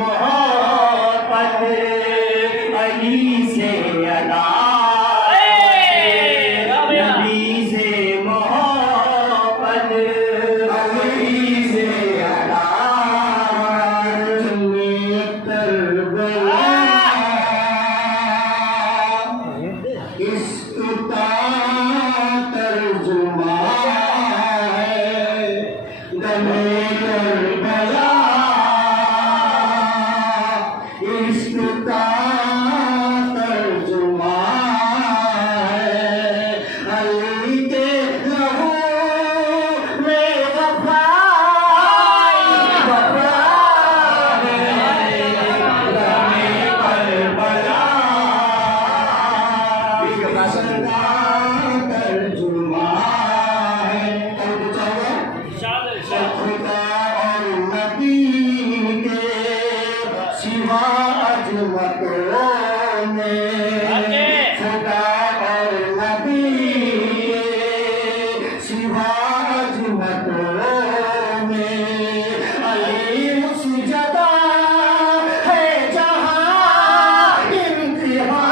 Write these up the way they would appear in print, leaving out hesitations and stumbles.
मोहब्बत अली से अदा नबी से मोहब्बत अली से अदा इसका तर्जुमा है दमे करबला इसका तर्जुमा है अली के लहू में वफा है दमे करबला इसका तर्जुमा है खुदा और नबी के सिवा अजमतों में खुदा और नबी के सिवा अजमतों में अली मुसजदा है जहां इंतहा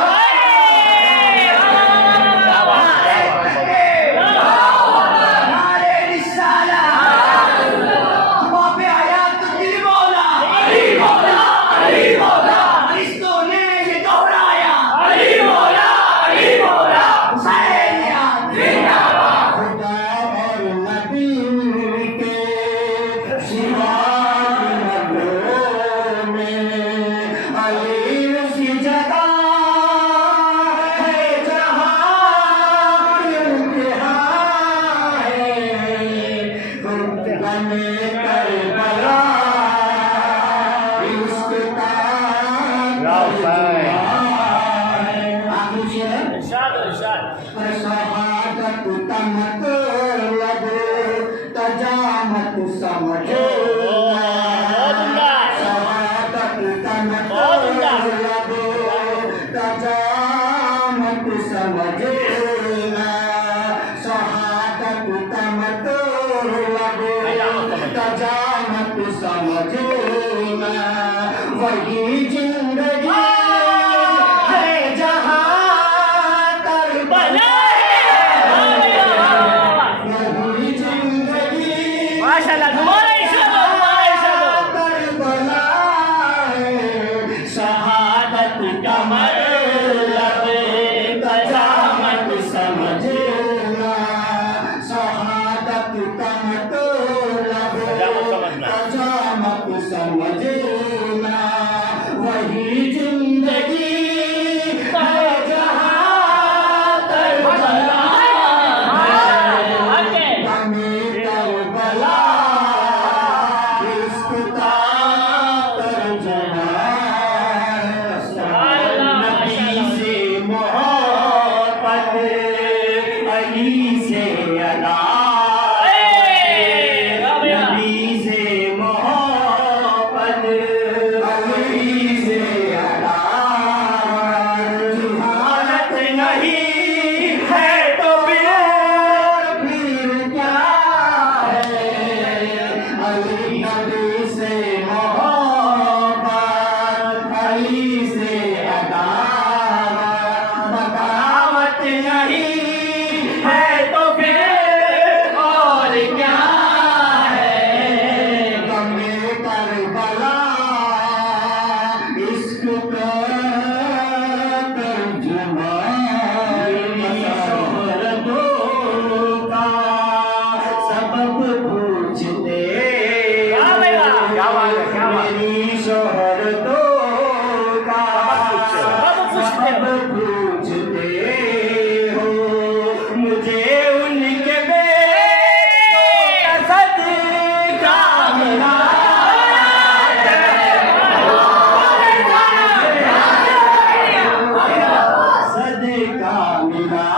शहादत का मतलब तजामत समझो शहादत का मतलब तजामत समझना शहादत का मतलब तजामत समझना वही जिंदगी माशाल्लाह दोबारा शहादत का मतलब तजामत समझना शहादत का मतलब तजामत समझना वही जिंदगी है जहां करबला अली से अदा नबी से मोहब्बत अली से अदा जहानत नहीं है तो फिर क्या है अली नबी से मोहब्बत अली से अदा बगावत नहीं है तो फिर और क्या है गमे करबला इश्क का तर्जुमा शोहरतों का सबब पूछते मेरी शोहरतों का सबब पूछते हो मुझे उनके सदका मिला सदका मिला